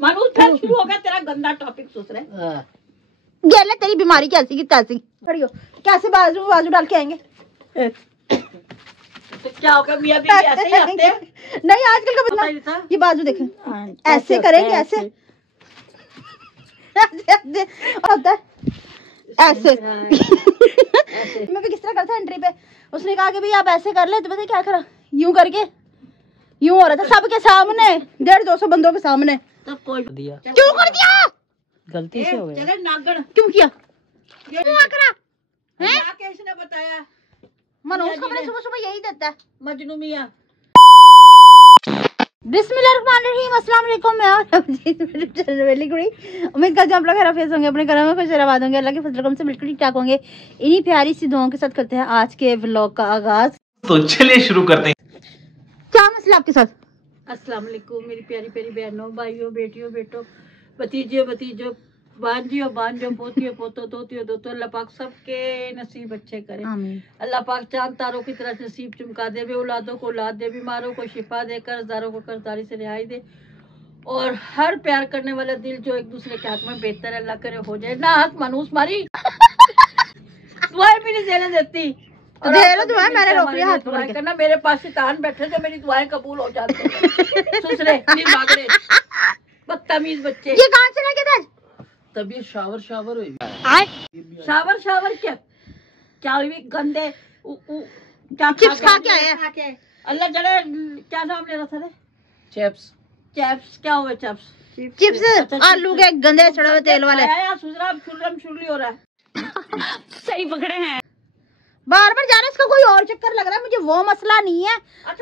मानूस फिर शुरू हो गया तेरा गंदा टॉपिक सोच रहे। ये ले तेरी बीमारी कैसी की तैसी। खड़ी हो, कैसे बाजू बाजू डाल के आएंगे? तो क्या होगा, मियां बीवी ऐसे ही आते हैं? नहीं आजकल का बदला, ये बाजू देखें, ऐसे करेंगे, ऐसे ऐसे होता है ऐसे। मैं भी किस तरह करता एंट्री पे, उसने कहा कि भाई आप ऐसे कर ले, तो पता क्या करा, यूं करके यूं हो रहा था सबके सामने, 150-200 बंदों के सामने। तब कोई क्यों कर दिया? गलती से हो गया। चले नागण क्यों किया? क्यों करा हैं? क्या किसने बताया? मनोज को मैंने सुबह सुबह यही देता है मजनू मियां। बिस्मिल्लाहिर्रहमानिर्रहीम, अस्सलाम वालेकुम। उम्मीद करती हूँ आप लोग खैरियत होंगे, अपने घरों में खुश आबाद होंगे, अल्लाह के फजल से बिल्कुल ठीक ठाक होंगे। इन्हीं प्यारी सी दुआओं के साथ करते हैं आज के व्लॉग का आगाज। तो चलिए शुरू करते हैं। क्या मसला आपके साथ? अस्सलाम वालेकुम मेरी प्यारी प्यारी बहनों, भाइयों, बेटियों, बेटों, भतीजियों, भतीजों, बांजियों, बांजों, पोतियों, पोतों, दोतियों, दोतों, अल्लाह पाक सबके नसीब अच्छे करे। अल्लाह पाक चांद तारों की तरह नसीब चमका दे, औलादों को औलाद दे, बीमारों को शिफा दे, कर्जदारों को कर्जदारी से रिहाई दे, और हर प्यार करने वाला दिल जो एक दूसरे के हक में बेहतर अल्लाह करे हो जाए। ना हाथ मानूस मारी दुआएं भी नहीं देने देती। तो दे लो दुआएं, मैंने रोक लिया हाथ पकड़ के। करना मेरे पास शैतान बैठे जो मेरी दुआएं कबूल हो जाती हैं। सुसरे भागड़े बदतमीज बच्चे। ये कहां चला गया था? तब ये शावर हुई। शावर क्या हुई? गंदे चिप्स खा के आया। अल्लाह जड़े, क्या नाम ले रहा था? चिप्स क्या हुए? चिप्स आलू के गंदे सड़े हुए तेल वाले। शुरली हो रहा है। सही पकड़े हैं। बार बार जा रहा है, इसका कोई और चक्कर लग रहा है मुझे। वो मसला नहीं है,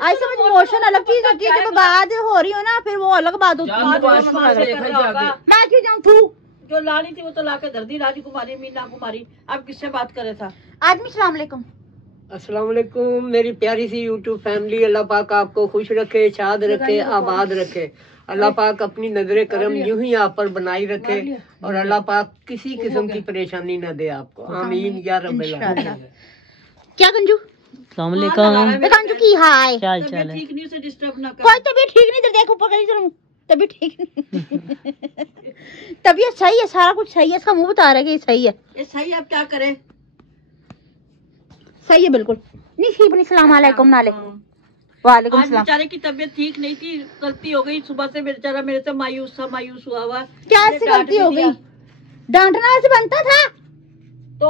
ऐसे में इमोशन अलग चीज होती है, जब बात हो रही हो ना फिर वो अलग बात होती है। मैं क्यों जाऊँ? तू जो लानी थी वो तो लाके धर दी, राजकुमारी, मीना कुमारी। अब किससे बात करे था आदमी? सलाम अलैकुम। अस्सलाम वालेकुम मेरी प्यारी सी यूट्यूब फैमिली। अल्लाह पाक आपको खुश रखे, शाद रखे, आबाद रखे। अल्लाह पाक अपनी नजरे करम यूं ही आप पर बनाई रखे, और अल्लाह पाक किसी किस्म की परेशानी न दे आपको। आमीन या रब्बिल आलमीन। क्या गंजू? अस्सलाम वालेकुम। गंजू की हाय क्या चाल है? ठीक नहीं से डिस्टर्ब ना कर। कोई तबीयत ठीक नहीं, देखो पकड़ी जरा, तबीयत ठीक नहीं। तबीयत सही है, सारा कुछ सही है, इसका मुंह बता रहा है कि ये सही है। ये सही है, अब क्या करें? सही है बिल्कुल। नहीं सलाम अलैकुम। वालेकुम सलाम। बेचारे की तबीयत ठीक नहीं थी, गलती हो गई। सुबह से बेचारा मेरे से मायूस हुआ हुआ। क्या ऐसी गलती हो गई? डांटना ऐसे बनता था तो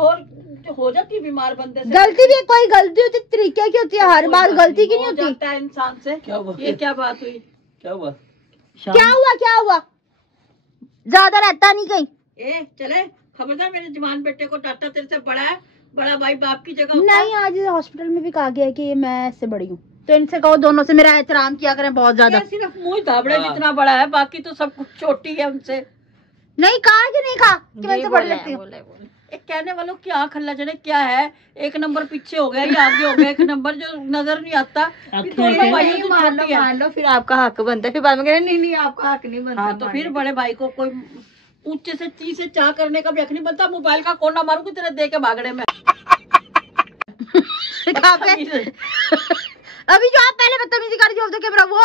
हो जाती बीमार बंदे से। गलती भी कोई गलती होती, तरीके की होती है, हर बार गलती की नहीं होती। जाता है इंसान से। ये क्या बात हुई? क्या हुआ? ज्यादा रहता नहीं कहीं। चले खबरदार, मेरे जवान बेटे को डांटा। तेरे से बड़ा है, बड़ा भाई बाप की जगह। नहीं, आज हॉस्पिटल में भी कहा गया है कि मैं इससे बड़ी हूँ, तो इनसे कहो दोनों से मेरा एहतराम किया करें बहुत ज्यादा। सिर्फ मुंह धाबड़े जितना बड़ा है, बाकी तो सब कुछ छोटी है उनसे। नहीं कहा कि नहीं कहा कि मैं इनसे बड़ी लगती हूँ। एक कहने वालों की आँख अल्लाह जाने क्या है, एक नंबर पीछे हो गया या आगे हो गया, एक नंबर जो नजर नहीं आता। मान लो फिर आपका हक बनता है, फिर बाद में कह नहीं आपका हक नहीं बनता। हाँ, तो फिर बड़े भाई को कोई ऊंचे से ची से चाह करने का भी हक नहीं बनता। मोबाइल का कोना मारूंगी तेरे दे के भागड़े में। अभी जो आप पहले बदतमीजी कर रही हो कैमरा वो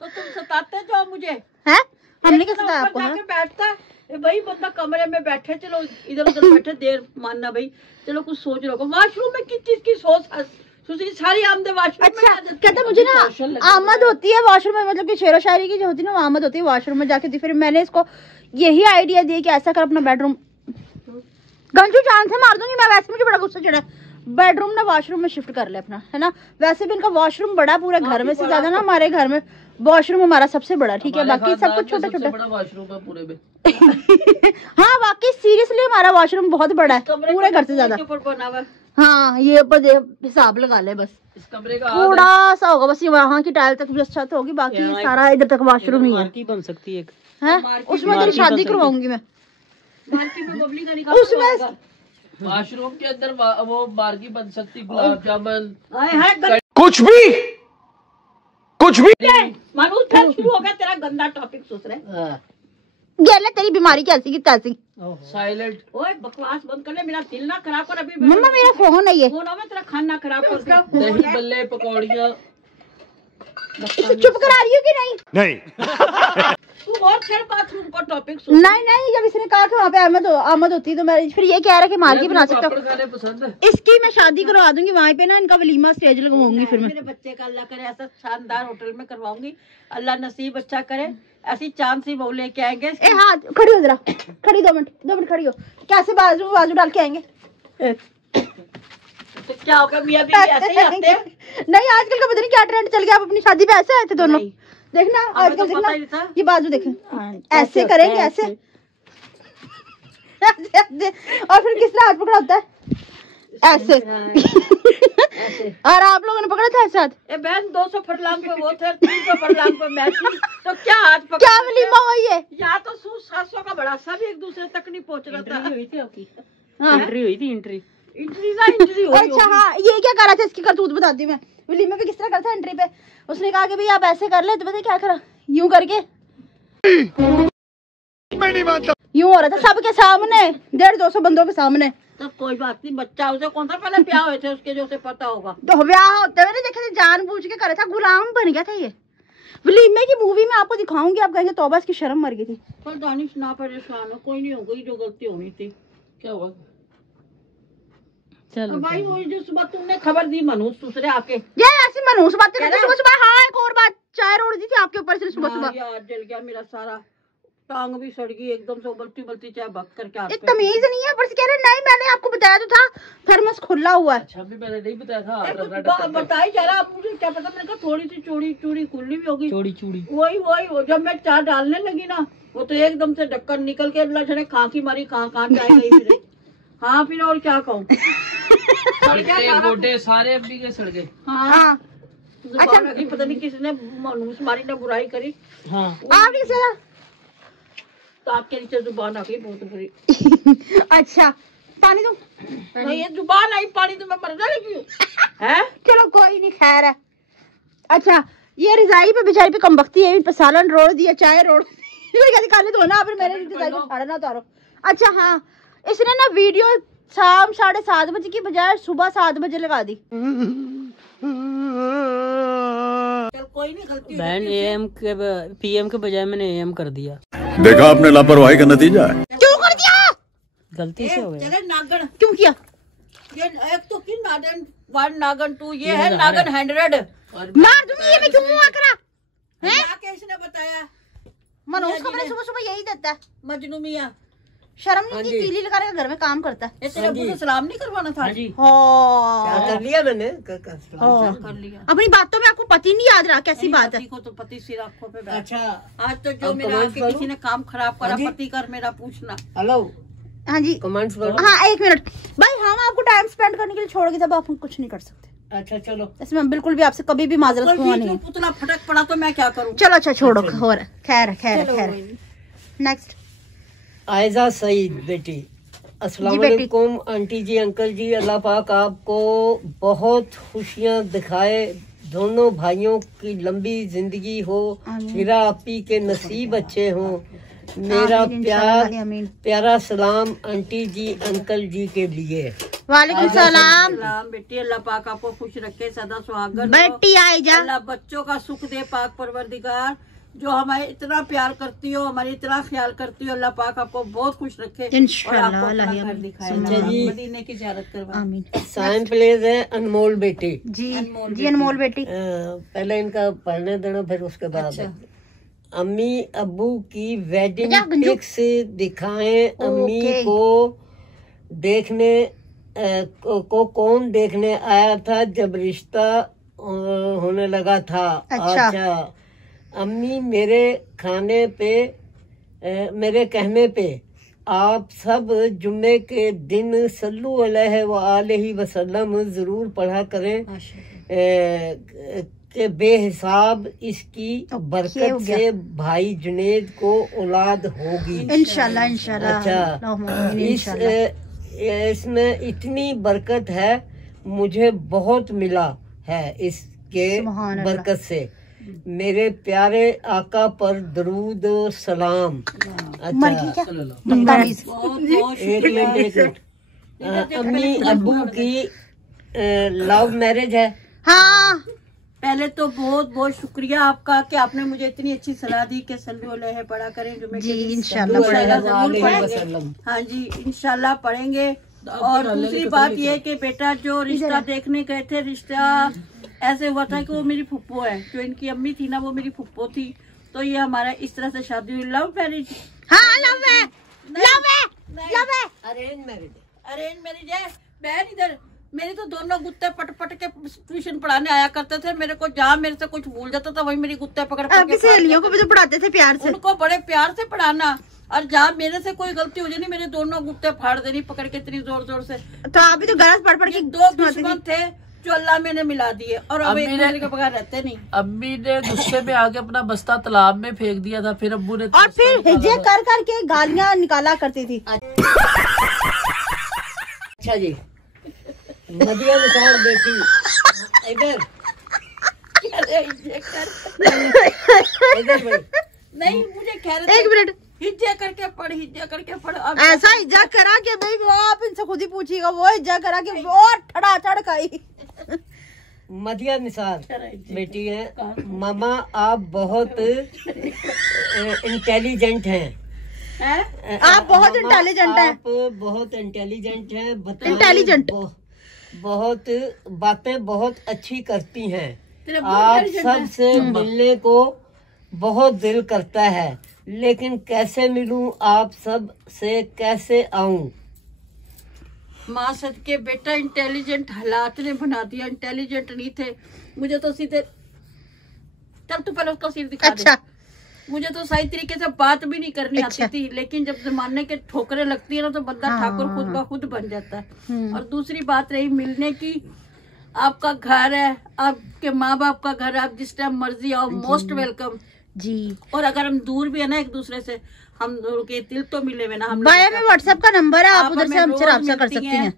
तो तुम सताते जो मुझे हैं? हमने क्या सताया आपको? बैठता है भाई बंदा कमरे में बैठे, चलो इधर उधर बैठे, देर मानना भाई, चलो कुछ सोच लो। वॉशरूम में किस चीज की सोच सारी आमदे वॉशरूम। अच्छा कहता मुझे ना आमद होती है वॉशरूम में, मतलब कि शेरो शायरी की जो होती है ना, आमद होती है वॉशरूम में जाके। फिर मैंने इसको यही आइडिया दिया कि ऐसा कर अपना बेडरूम। गंजू जान से मार दूंगी मैं, वैसे मुझे बड़ा गुस्सा चढ़ा। बेडरूम ना वॉशरूम में शिफ्ट कर ले अपना, है ना। वैसे भी इनका वॉशरूम बड़ा, पूरे घर में से ज्यादा ना हमारे घर में वॉशरूम हमारा सबसे बड़ा, ठीक है। बाकी सब कुछ छोटा छोटा वॉशरूम है पूरे में। हाँ वाकई सीरियसली हमारा वॉशरूम बहुत बड़ा है, पूरे घर से ज्यादा। हाँ ये ऊपर हिसाब लगा ले बस। इस कमरे का थोड़ा सा होगा बस, ये वहाँ की टाइल तक भी छत होगी, बाकी सारा इधर तक वॉशरूम ही है। बन सकती है, उसमें तेरी शादी करवाऊंगी मैं। उसमें वॉशरूम के अंदर वो बारगी बन सकती, गुलाब जामुन, कुछ भी मानूस फिर शुरू हो गया तेरा गंदा टॉपिक सोच रहे। ये ले तेरी बीमारी कैसी की तैसी। साइलेंट। ओए बकवास बंद कर ले, मेरा दिल ना खराब कर। अभी मम्मा मेरा फोन है, ये फोन में तेरा खाना खराब कर। दही बल्ले पकौड़ियाँ चुप करा रही हो कि नहीं। तू और फिर बाथरूम का टॉपिक सुन। नहीं, जब इसने कहा कि वहाँ पे आमद होती तो मैं फिर ये कह रहा है कि मालकी बना सकता हूँ। इसकी मैं शादी करवा दूंगी वहाँ पे ना, इनका वलीमा स्टेज लगवाऊंगी। फिर मैं मेरे बच्चे का अल्लाह करे ऐसा शानदार होटल में करवाऊंगी, अल्लाह नसीब अच्छा करे, ऐसी चांद सी बहू लेके आएंगे। ए हाँ खड़ी हो जरा, खड़ी 2 मिनट खड़ी हो। कैसे बाजू डाल के आएंगे? तो क्या होगा, मियां बीवी ऐसे ही आते हैं। नहीं आजकल का पता नहीं क्या ट्रेंड चल गया, आप अपनी शादी पे ऐसे आए थे दोनों। देखना आजकल देखना ये बाजू देखें, ऐसे करेंगे ऐसे ऐसे, और फिर किस तरह हाथ पकड़ा होता है ऐसे। और आप लोगों ने पकड़ा था साथ? ए बहन 200 फरलांग पे वो थे, 300 फरलांग पे मैं थी, तो क्या हाथ पकड़? क्या वलीमा हुआ ये? यहाँ तो 700 का बड़ा सब एक दूसरे तक नहीं पहुँच रहा था। हुई थी आपकी? हाँ। एंट्री हुई थी, एंट्री। एंट्री अच्छा हाँ, ये क्या करा था, इसकी करतूत बताती हूँ मैं। वलीमे पे किस तरह करता है एंट्री पे? उसने कहा कि भाई आप ऐसे कर ले, तो पता क्या करा, यूं करके मैं नहीं मानता। यूं हो रहा था सबके सामने, 150-200 बंदों के सामने। तो कोई बात नहीं, बच्चा उसे कौन सा पहले ब्याह हुए थे उसके, जो उसे पता होगा। तो ब्याह होते हुए देखे थे, जानबूझ के करा था, गुलाम बन गया था ये। वलीमे की मूवी में आपको दिखाऊंगी, आप कहेंगे तौबा इसकी शर्म मर गई थी। पर दानिश ना परेशान हो, कोई नहीं हो गई जो गलती होनी थी। क्या हुआ? चलो भाई वही जो सुबह तुमने खबर दी मनूस दूसरे आके, ये ऐसी मनहूस बातें करते सुबह। हाँ एक और बात, चाय रोड़ दी थी आपके ऊपर से सुबह। यार जल गया मेरा सारा, टांग भी सड़ गई एकदम से, उबलती चाय भग करके ये तमीज नहीं है, पर कह रहे नहीं मैंने आपको बताया तो था, थर्मस खुला हुआ है। अच्छा भी मैंने नहीं बताया था। बताई जा रहा, मुझे क्या पता, मैंने कहा थोड़ी सी चूड़ी खुली भी होगी। चूड़ी वही जब मैं चाय डालने लगी ना, वो तो एकदम से ढक्कन निकल के अल्लाह जाने खांसी मारी, कहाँ चाय गई मेरे। हाँ फिर और क्या कहूँ। गोटे सारे अभी के सड़ गए। हाँ अच्छा, पता नहीं किसने मनूस मारी ना बुराई करी। हाँ आपने तो आपके नीचे जुबान आ गई बहुत बुरी। अच्छा पानी दो। नहीं ये जुबान आई, पानी तो मैं मर जाएगी है। चलो कोई नहीं, खैर है। अच्छा ये रिजाई पे बेचारी पे कमबख्ती है, पे सालन रोड़ दिया, चाय रोड़ दिखाने दो ना, फिर मेरे रिजाई पे साड़ा ना उतारो। अच्छा हाँ, इसने ना वीडियो शाम 7:30 बजे की बजाय सुबह 7 बजे लगा दी। चल कोई नहीं, गलती बहन AM के PM के बजाय मैंने AM कर दिया। देखा आपने लापरवाही का नतीजा है। क्यों कर दिया? गलती से हो गया। चले नागन क्यों किया? ये एक तो की नागन 1 नागन 2, ये है नागन 100। मार दूंगी ये, मैं क्यों मुंह करा हैं? क्या इसने बताया, मनोज को मैंने सुबह सुबह यही देता है। मजनू मियां शर्म नहीं की, तीली लगाने का घर में काम करता है। ये तेरे अब्बू से सलाम नहीं करवाना था? जी कर लिया मैंने, कर लिया। अपनी बातों में आपको पति नहीं याद रहा, कैसी बात है? पति को तो पति सिर आंखों पे बैठा। अच्छा आज तो जो मेरा आके किसी ने काम खराब करा, पति कर मेरा पूछना। हेलो हाँ जी कमेंट्स करो। हाँ 1 मिनट भाई, हम आपको टाइम स्पेंड करने के लिए छोड़ के तब आप कुछ नहीं कर सकते। अच्छा चलो, इसमें बिल्कुल भी आपसे कभी भी माजरत हुआ नहीं है। पुतला फटक पड़ा तो मैं क्या करूँ। चलो अच्छा छोड़ो, हो रहा खैर नेक्स्ट। आयजा सईद बेटी, अस्सलाम वालेकुम आंटी जी, अंकल जी, अल्लाह पाक आपको बहुत खुशियाँ दिखाए, दोनों भाइयों की लंबी जिंदगी हो, हीरा आपी के नसीब अच्छे हों। मेरा प्यारा सलाम आंटी जी अंकल जी के लिए। वालेकुम सलाम बेटी, अल्लाह पाक आपको खुश रखे, सदा सुहागन बेटी आयजा। अल्लाह बच्चों का सुख दे पाक परवरदिगार, जो हमारे इतना प्यार करती हो, हमारी इतना ख्याल करती हो, अल्लाह पाक आपको बहुत खुश रखे इंशाअल्लाह। मदीने की ज़ियारत करवाए। आमीन। साइन प्लेज है अनमोल बेटी जी अनमोल बेटी। पहले इनका पढ़ने देना, फिर उसके बाद अम्मी अब्बू की वेडिंग पिक्स दिखाएं। अम्मी को देखने को कौन देखने आया था जब रिश्ता होने लगा था? अच्छा अम्मी मेरे कहने पे आप सब जुम्मे के दिन सल्लु अलैहि वसल्लम जरूर पढ़ा करें के बेहिसाब इसकी बरकत से भाई जुनेद को औलाद होगी इंशाल्लाह। अच्छा इसमें इतनी बरकत है, मुझे बहुत मिला है इसके बरकत से। मेरे प्यारे आका पर दरूद सलाम। अच्छा एक मिनट अम्मी अब्बू की लव मैरिज है? हाँ पहले तो बहुत बहुत शुक्रिया आपका कि आपने मुझे इतनी अच्छी सलाह दी कि सल्लल्लाहु अलैहि पढ़ा करें जुमे जी, के दिन। इंशाल्लाह जरूर पढ़ेंगे। हाँ जी, इंशाल्लाह पढ़ेंगे। और दूसरी बात ये कि बेटा जो रिश्ता देखने गए थे, रिश्ता ऐसे हुआ था कि वो मेरी फुप्पो है, जो इनकी अम्मी थी ना वो मेरी फुप्पो थी। तो ये हमारा इस तरह से शादी हुई। Love marriage? हाँ लव है, लव है, लव है। Arrange marriage? अरेंज मैरिज है। बहन इधर, मेरे तो दोनों गुत्ते पट पट के ट्यूशन पढ़ाने आया करते थे। मेरे को जहाँ मेरे से कुछ भूल जाता था वही मेरी गुत्ते पकड़ आपकी सहेलियों को भी तो पढ़ाते थे प्यार से? उनको बड़े प्यार से पढ़ाना, और जहाँ मेरे से कोई गलती हो जानी मेरे दोनों गुत्ते फाड़ देनी पकड़ के इतनी जोर जोर से। तो आप भी तो गलत पढ़ पढ़ के दो दुश्मन थे जो अल्लाह मैंने मिला दिए, और अब एक दूसरे के बगैर रहते नहीं। अम्मी ने गुस्से में आके अपना बस्ता तालाब में फेंक दिया था, फिर अब्बू ने और फिर हिज्जे कर कर के गालियाँ निकाला करती थी। अच्छा जी, मदिया निसार बेटी इधर इधर भाई। नहीं, मुझे कह रहे एक मिनट, हिज्जा करके पढ़, हिज्जा करके पढ़। अब ऐसा हिज्जा करा के भाई वो आप इनसे खुद ही पूछिएगा, वो हिज्जा करा के और ठड़ा ठड़ खाई। मदिया निसार बेटी है। मामा आप बहुत इंटेलिजेंट हैं। आप बहुत इंटेलिजेंट हैं। आप बहुत इंटेलिजेंट हैं। इंटेलिजेंट, बहुत बातें बहुत अच्छी करती हैं। तेरा बहुत आप intelligent है। सबसे मिलने को बहुत दिल करता है, लेकिन कैसे मिलूं आप सब से, कैसे आऊं? माँ सदके बेटा इंटेलिजेंट हालात ने बना दिया, इंटेलिजेंट नहीं थे। मुझे तो सीधे, चल तू पहले उसका सिर दिखा अच्छा, दे। मुझे तो सही तरीके से बात भी नहीं करनी अच्छा। आती थी, लेकिन जब जमाने के ठोकरें लगती है ना तो बंदा हाँ। ठाकुर खुद ब खुद बन जाता है। और दूसरी बात रही मिलने की, आपका घर है, आपके माँ बाप का घर है, आप जिस टाइम मर्जी आओ, मोस्ट वेलकम जी। और अगर हम दूर भी है ना एक दूसरे से, हम लोगों के दिल तो मिले हुए ना। हम बायो में व्हाट्सएप का नंबर है, आप उधर से हमें हमसे रोज राब्ता कर मिलती सकती हैं।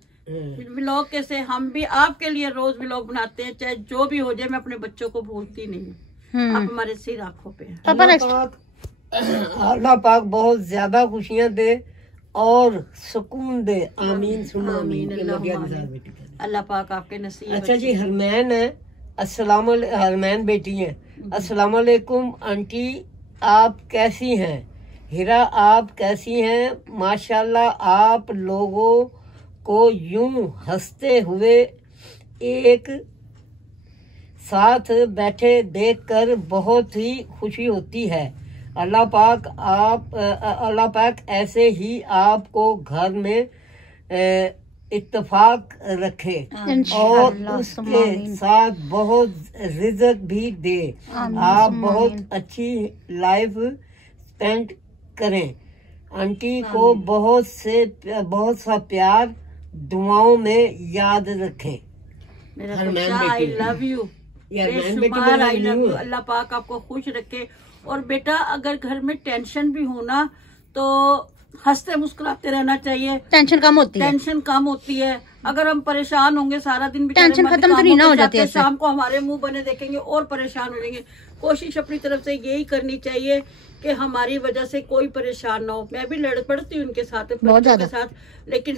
व्लॉग कैसे हम भी आपके लिए रोज व्लॉग बनाते हैं, चाहे जो भी हो जाए। मैं अपने बच्चों को भूलती नहीं हूँ। आप हमारे सिर आंखों पे हैं। पापा नेक्स्ट। अल्लाह पाक बहुत ज्यादा खुशियां दे और सुकून दे। आमीन सुनो आमीन। अल्लाह पाक आपके नसीब। अच्छा जी, हरमैन है। अस्सलाम हरमैन बेटी है। अस्सलाम वालेकुम आंटी, आप कैसी हैं? हिरा आप कैसी हैं? माशाल्लाह आप लोगों को यूं हंसते हुए एक साथ बैठे देखकर बहुत ही खुशी होती है। अल्लाह पाक ऐसे ही आपको घर में इत्तेफाक रखे और उसके साथ बहुत रिज़्क भी दे। आप बहुत अच्छी लाइफ स्पेंड करें। आंटी को बहुत सा प्यार दुआओं में याद रखें। मेरा बच्चा आई लव यू, बेशुमार आई लव यू। अल्लाह पाक आपको खुश रखे। और बेटा अगर घर में टेंशन भी हो ना तो हंसते मुस्कुराते रहना चाहिए। टेंशन कम होती है। टेंशन कम होती है। अगर हम परेशान होंगे सारा दिन, टेंशन खत्म तो नहीं ना हो जाती है। शाम को हमारे मुंह बने देखेंगे और परेशान हो जाएंगे। कोशिश अपनी तरफ से यही करनी चाहिए कि हमारी वजह से कोई परेशान ना हो। मैं भी लड़ पड़ती हूँ उनके साथ, बहुत ज्यादा साथ, लेकिन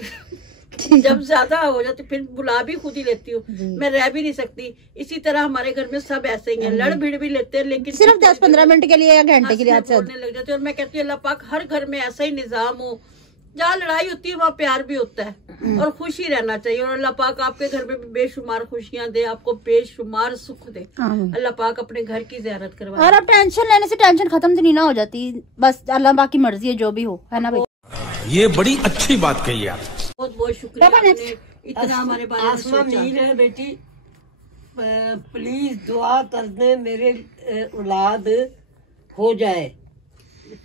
जब ज्यादा हो जाती फिर बुला भी खुद ही लेती हूँ। मैं रह भी नहीं सकती। इसी तरह हमारे घर में सब ऐसे ही हैं, लड़ भिड़ भी लेते हैं, लेकिन सिर्फ 10-15 मिनट के लिए या घंटे के लिए लग जाते हैं। और मैं कहती हूँ अल्लाह पाक हर घर में ऐसा ही निजाम हो, जहाँ लड़ाई होती है वहाँ प्यार भी होता है और खुशी रहना चाहिए। और अल्लाह पाक आपके घर में भी बेशुमार खुशियाँ दे, आपको बेशुमार सुख दे। अल्लाह पाक अपने घर की ज़ियारत करवाए। और अब टेंशन लेने से टेंशन खत्म तो नहीं ना हो जाती, बस अल्लाह पाक की मर्जी है, जो भी हो, है ना भाई। ये बड़ी अच्छी बात कही आप। बहुत बहुत शुक्रिया आपने इतना हमारे बारे में आसमा मीर है बेटी, प्लीज दुआ कर दे मेरे औलाद हो जाए।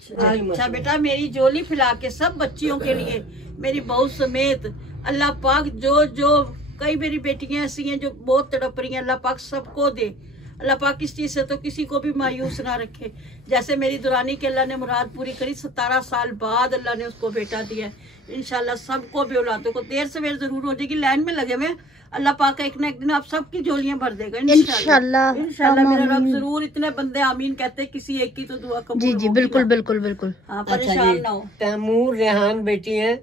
अच्छा बेटा, मेरी झोली फैला के सब बच्चियों के लिए, मेरी बहू समेत अल्लाह पाक जो कई मेरी बेटियां ऐसी हैं जो बहुत तड़प रही हैं, अल्लाह पाक सबको दे। अल्लाह पाक इस चीज से तो किसी को भी मायूस ना रखे। जैसे मेरी दुरानी के अल्लाह ने मुराद पूरी करी, 17 साल बाद अल्लाह ने उसको बेटा दिया। इंशाल्लाह सबको भी औलादों को देर सवेर जरूर हो जाएगी। लाइन में लगे हुए अल्लाह पाक का एक ना एक दिन आप सबकी झोलियां भर देगा इंशाल्लाह। इंशाल्लाह मेरा रब जरूर। इतने बंदे आमीन कहते हैं, किसी एक की तो दुआ कबूल जी जी बिल्कुल बिल्कुल बिल्कुल। हाँ, परेशान ना हो। तैमूर रेहान बेटी है,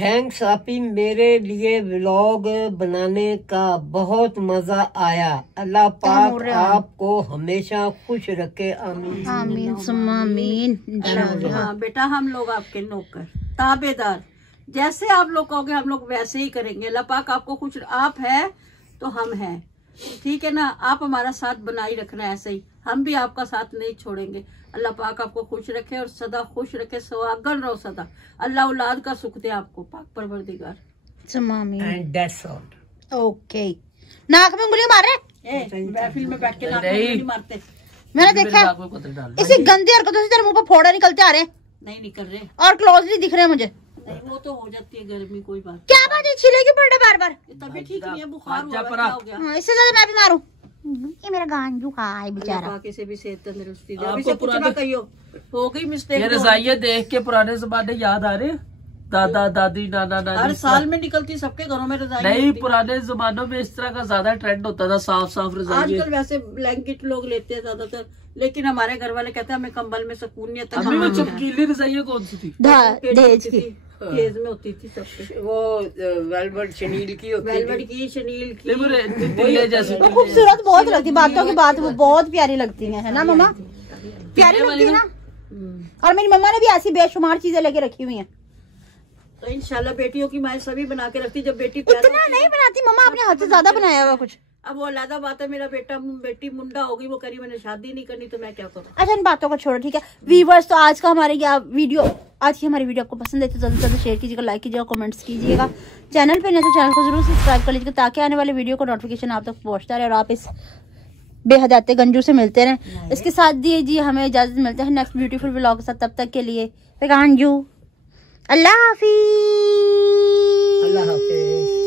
थैंक्स आपी, मेरे लिए व्लॉग बनाने का बहुत मजा आया। अल्लाह पाक आपको हमेशा खुश रखे, आमीन आमीन सुम्मा आमीन इंशाल्लाह। हाँ बेटा, हम लोग आपके नौकर ताबेदार, जैसे आप लोग कहोगे हम लोग वैसे ही करेंगे। अल्लाह पाक आपको खुश, आप है तो हम हैं, ठीक है ना। आप हमारा साथ बनाए रखना, ऐसे ही हम भी आपका साथ नहीं छोड़ेंगे। अल्लाह पाक आपको खुश रखे और सदा खुश रखे, सुहागन रहो सदा। अल्लाह औलाद का सुख दे आपको, पाक परवरदिगार। And that's all. ओके, नाक में उंगली मार रहे, महफिल में बैठ के नाक में नहीं मारते। मैंने देखा इसी गंदी हरकतों से तेरे मुंह पर फोड़े निकलते आ रहे हैं। नहीं निकल रहे और क्लोजली दिख रहे हैं मुझे। नहीं, वो तो हो जाती है गर्मी, कोई बात क्या बात है, छिलेगी पड़ रहे बार बार। तभी ठीक नहीं है, बुखार हुआ है, क्या हो गया? हाँ, इससे ज्यादा मैं भी मारूं। ये मेरा गांजू है बेचारा। अल्लाह पाक इसे भी सेहत तंदुरुस्ती दे। अभी से कुछ ना कहियो, हो गई मिस्टेक। ये रजाइयाँ देख के पुराने जमाने याद आ रहे हैं, दादा दादी नाना नानी। हर साल में निकलती सबके घरों में रजाई। नहीं, पुराने जमानों में इस तरह का ज्यादा ट्रेंड होता था, साफ साफ रजाइयाँ। आजकल वैसे ब्लैंकेट लोग लेते हैं ज्यादातर, लेकिन हमारे घर वाले कहते हैं हमें कंबल में सुकून नहीं आता। अभी वो चमकीली रजाइयाँ कौन सी थी? केज में होती थी सबके, वो वेलवेट शनील की होती वेलवेट की, शनील की, जैसे वो खूबसूरत बहुत लगती, बातों की बात वो बहुत प्यारी लगती है ना मम्मा, प्यारी लगती है ना। और मेरी मम्मा ने भी ऐसी बेशुमार चीजें लेके रखी हुई हैं। तो इंशाल्लाह बेटियों की माँ सभी बना के रखती। जब बेटी इतना नहीं बनाती मम्मा, अपने हाथ से ज्यादा बनाया हुआ कुछ। अब वो अलग बात है, मेरा बेटी मुंडा होगी, वो करी मैंने शादी नहीं करनी, तो मैं क्या करूँ। अच्छा, इन बातों को छोड़ो, ठीक है व्यूवर्स। तो आज का हमारे आज की हमारी वीडियो आपको पसंद है तो ज्यादा से ज्यादा शेयर कीजिएगा, लाइक कीजिएगा, कमेंट्स कीजिएगा। चैनल पे नहीं तो चैनल को जरूर सब्सक्राइब कर लीजिएगा, ताकि आने वाले वीडियो को नोटिफिकेशन आप तक पहुंचता रहे और आप इस बेहदाते गंजू से मिलते रहें। इसके साथ दीजिए हमें इजाजत, मिलते हैं नेक्स्ट ब्यूटीफुल व्लॉग के साथ। तब तक के लिए गंजू, अल्लाह हाफिज। अल्लाह हाफिज।